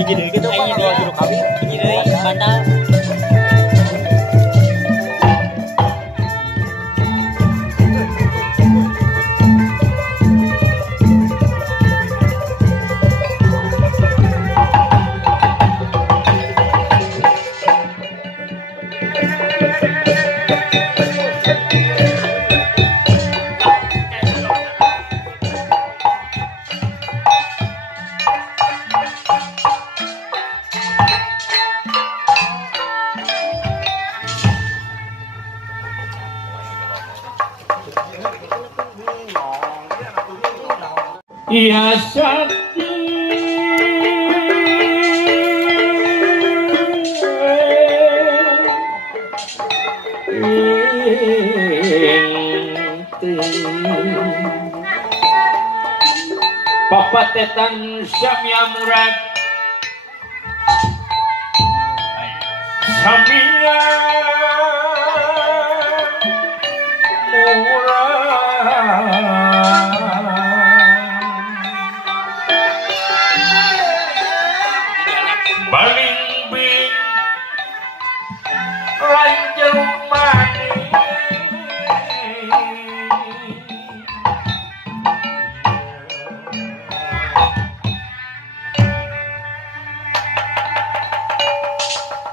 hiji deui gitu Pak dua juru kawin hiji deui bandal Ya Sakti Papa Tetan Samia Murad Samia Murad Balimbing Ranjau Mani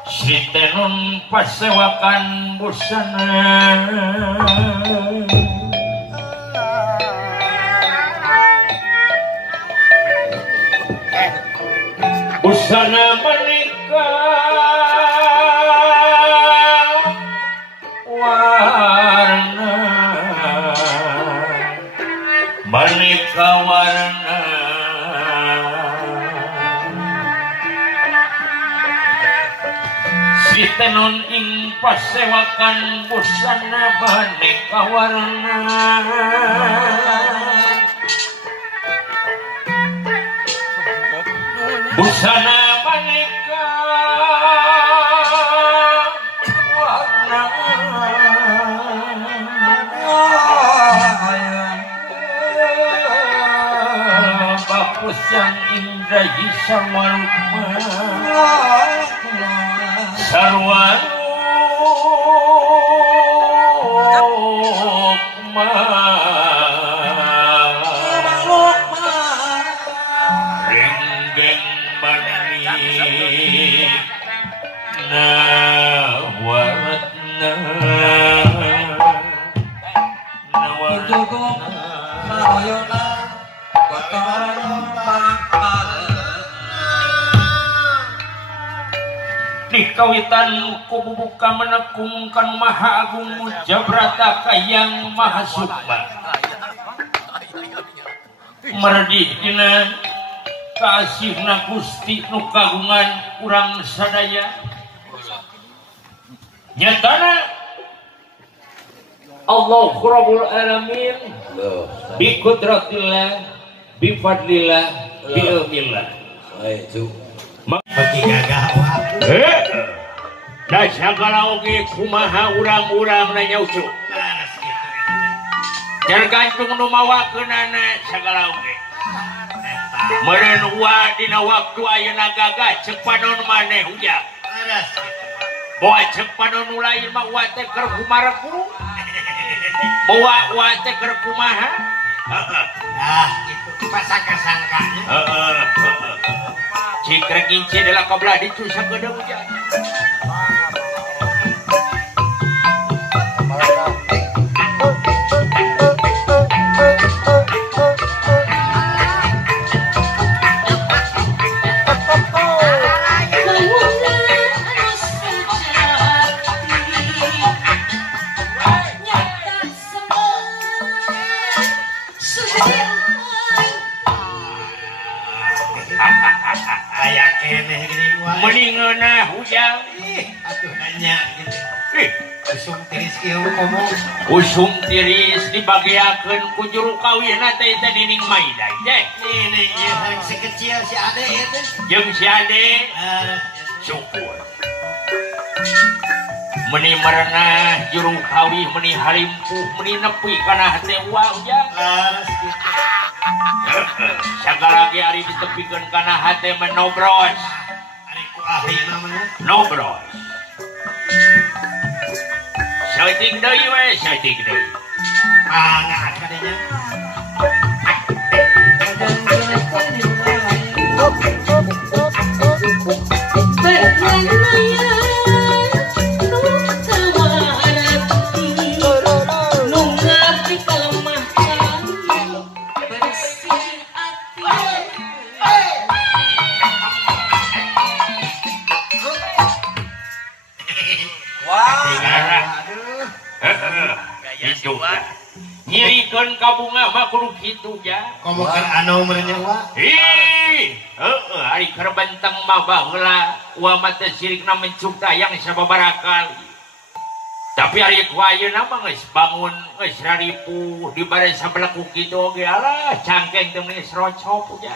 Si Tenun pasewakan busana busana menikah warna menikah warna si tenun ing pasewakan busana menikah warna busana menikah warna bagus yang indah sawaruma sarwarukma ringgeng mani nawarna dikawitan kububuka menekungkan maha agung mujabrata kayang maha sukma merdih dina kasihna Gusti nu kagungan urang sadaya nyatana Allah Rabbul Alamin bi qudratillah bi fadlillah bi ilmillah bagi gagawa da sagala oge kumaha urang-urang nanya ucu tergantung nu mawakeunana sagala oge meureun wa dina waktu ayeuna gagah ceuk panon maneh ujang moal ceuk panon nu lain mah wa teh keur kumareku moal wa teh keur kumaha nah itu pasangka-sangkanya jika kinci adalah kablah ditusuk ke dalam hujan. Meningeunah hujang atuh nanya gitu usum tiris ieu komo usum tiris dibagiakeun ku juru kawinna teh teh nining maidah teh nining ieu hareup si kecil si ade ieu teh jeung si ade syukur meuni merenah juru kawin meuni halimpuh meuni nepi kana hate uang hujang laras kitu sagala ge ari ditepikeun kana hate menobros Tapi namanya. Nobros. Seuting deui we, seuting deui. Nggak kadenya. Nyirikeun ka bunga mah kudu kitu ja. Komo kan anu merenya wa. Ari keur benteng mah baheula wa mah teh sirikna mencukta yang sababaraha kali. Tapi ari ku ayeuna mah geus bangun geus raripuh di bare sabeleku kitu oge alah cangkeng teh geus rocop ja.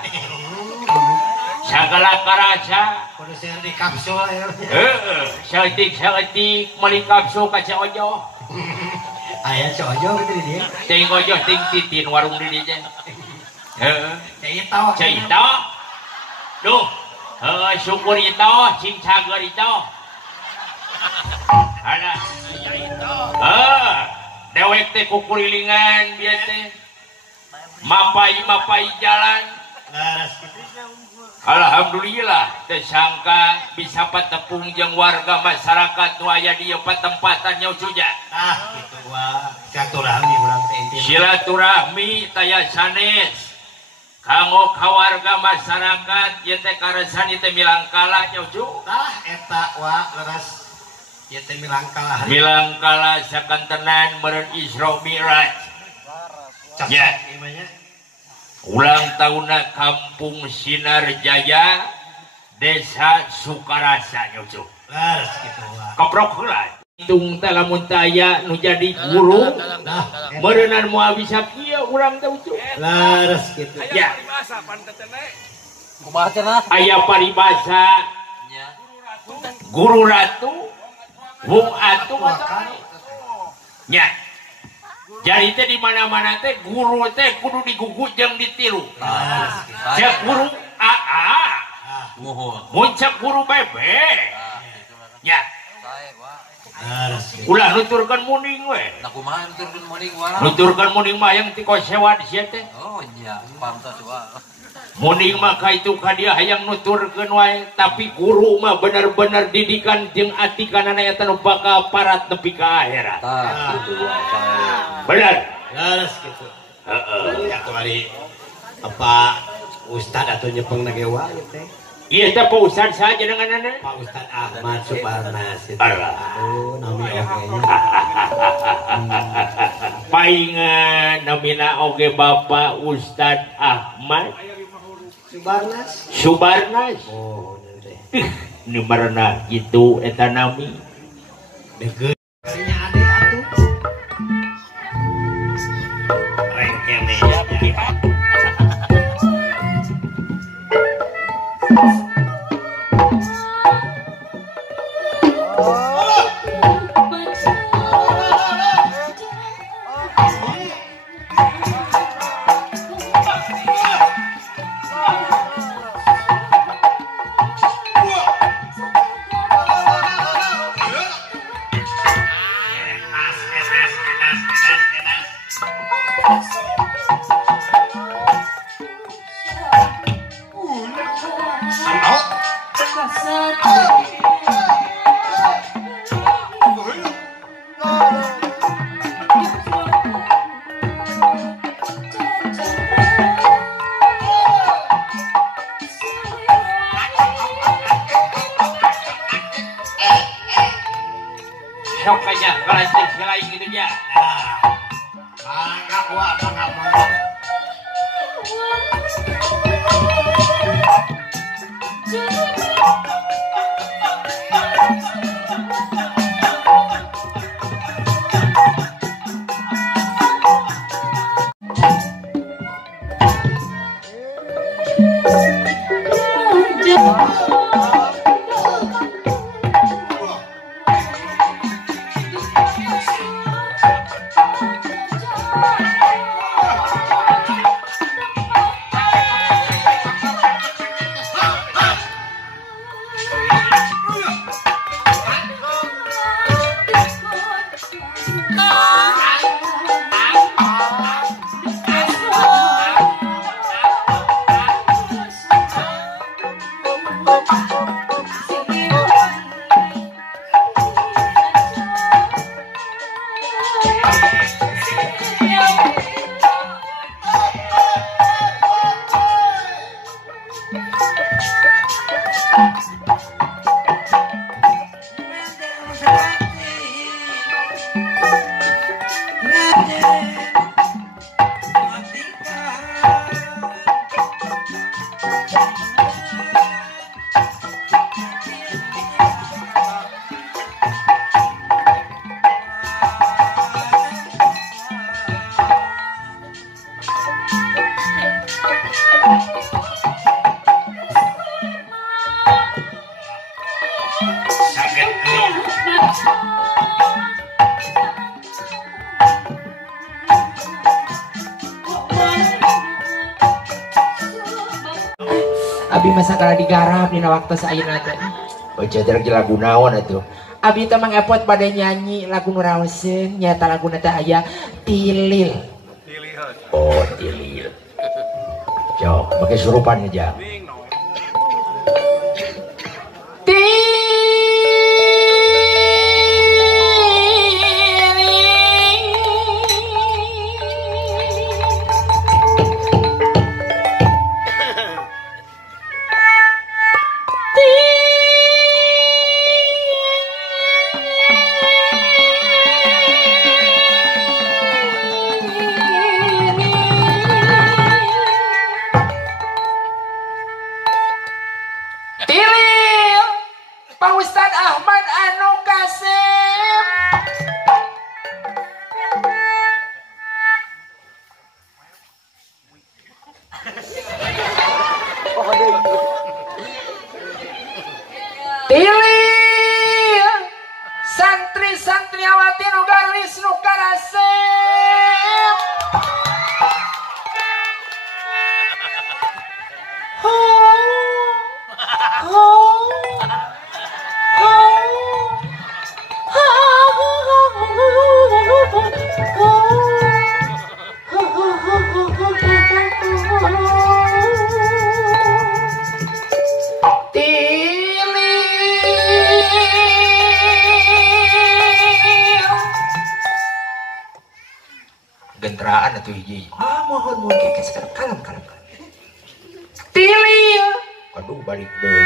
Sagala karasa Kudu seur di kapsul ya. saeutik meuli kapsul ka Ojo. Aya cojo gitu di dia. Ting Ojo ting titin warung di dieu. Caito. Caito. Duh, syukur itu, cing cager itu. Ada. Dewek teh kukurilingan dia teh. Mapai jalan. Laras gitu. Alhamdulillah, tersangka bisa patepung jeung warga masyarakat nu aya di tempatan nya suja. Gitu wa. Silaturahmi urang teh inti. Silaturahmi taya sanes. Kanggo kawarga masyarakat ieu teh karesan ieu teh milangkala nya ucu. Eta wa leres ieu teh milangkala. Milangkala sakantenan meureun Isra Mi'raj. Ya. Ulang tahunna Kampung Sinar Jaya, Desa Sukarasa nya ucu. Leres kitu wa. Keprok heula. Hitung teh lamun teh aya nu jadi guru. Meureunan moal bisa kieu urang teh ucu. Leres kitu. Ya. Kumaha cenah? Aya paribasa Guru Ratu Wung Atu nya. Jadi teh di mana-mana teh guru teh kudu digugu jeung ditilu. Cek guru AA. Mun cek guru bebe. Nya. Ulah nuturkeun muning we. Nah kumaha nuturkeun muning warang? Nuturkeun muning mah yang ti kosewa di sia teh. Oh nya, pantas wa. Muning mah ka itu ka dia hayang nuturkeun wae, tapi guru mah bener-bener didikan jeung atikanana eta nu bakal parat nepi ka akhirat. Tah, kitu wa sae. Bener. Leres kitu. Ya tuh hari apa Ustad atau nyepeng nage wa ieu teh. Ieu teh Pak Ustad saja dengan ana. Pak Ustad Ahmad Subarnas itu. Aduh, nami oge-nya. Paingan namina oge Bapak Ustad Ahmad Subarnas. Oh, teh. Nu marana kitu eta nami. Deukeut. Nya ade atuh. Rengkene ya. Sokanya kelanjut selain gitu ya. Mangga wa mangga. Abi masa kala digarap dina waktu saeuna teh. Baca terang lagu naon atuh. Abi teh mangepot pada nyanyi lagu nu raoseun nyata laguna teh aya tilil. Oh, tilil. Jauh, pakai surupan aja. Pak Ustadz Ahmad anu Kasem. Tilil santri-santriawati nu galis nu karasep. Gentraan atuh hiji. Mohon kekes kalem. Tilil. Aduh balik deui.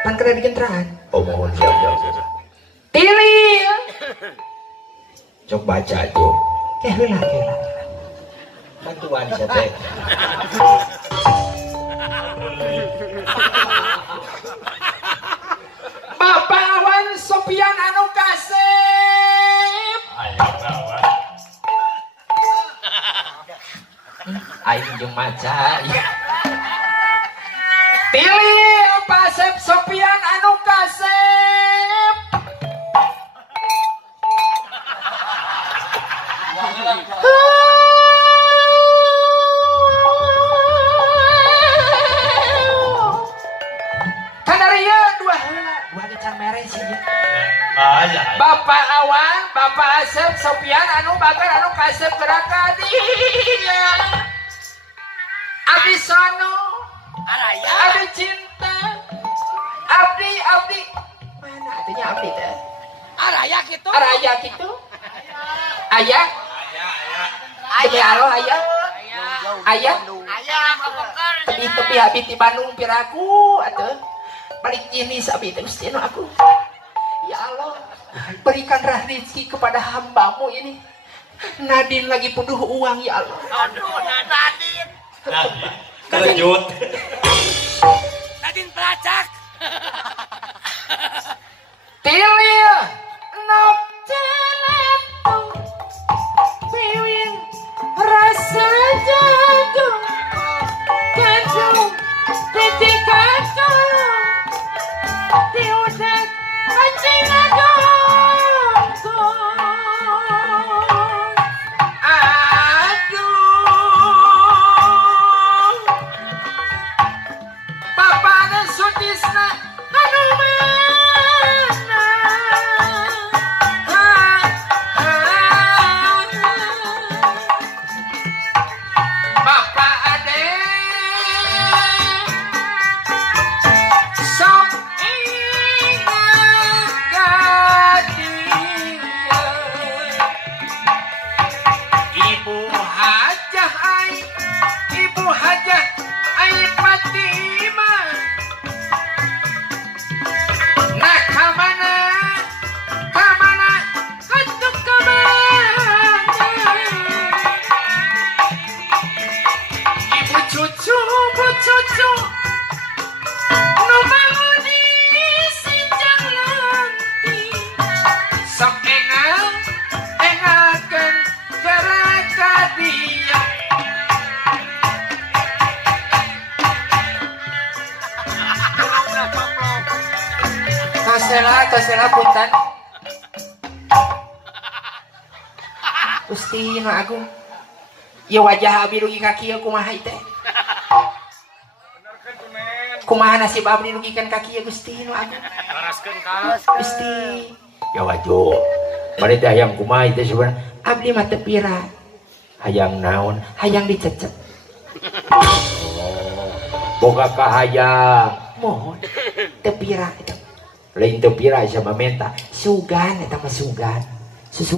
Pan kena di gentraan. Oh mohon siap. Tilil. Cok baca tuh. Heula. Bantuan saya teh. Bapak Awan Sopian anu Kasep. Aing jeung maca. Tilil Pasep Sopian anu Kasep. Kadaria dua can mere sih. Bapak Awan, Bapak Asep Sopian anu bakal anu Kasep gerakan dia. Abdi sono, abdi cinta, abdi mana artinya abdi teh? Araya gitu. Ayah. Demi Allah ayah. Tepi habis di Bandung piraku atuh. Balik ini sabi teh Gusti anu aku. Ya Allah, berikan rezeki kepada hambamu ini. Nadine lagi penuh uang ya Allah. Aduh, Nadine. Terkejut. Nadine pelacak. Tilil nok teletu piwin rasa jagung kacung titik kacung diudak kancing agong aduh tosela punten. Gusti nu agung. Ieu wajah abdi rugi ka kieu kumaha ieu teh? Kumaha nasib abdi rugikeun ka kieu Gusti nu agung? Laraskeun ka. Gusti. Ya wajo. Bari teh hayang kumaha teh sebenarnya abdi mah teu pira. Hayang naon? Hayang dicecep. Boga kahayang. Mohon. Teu pira eta. Lain teu pira sama menta. Sugan eta mah sugan. Susu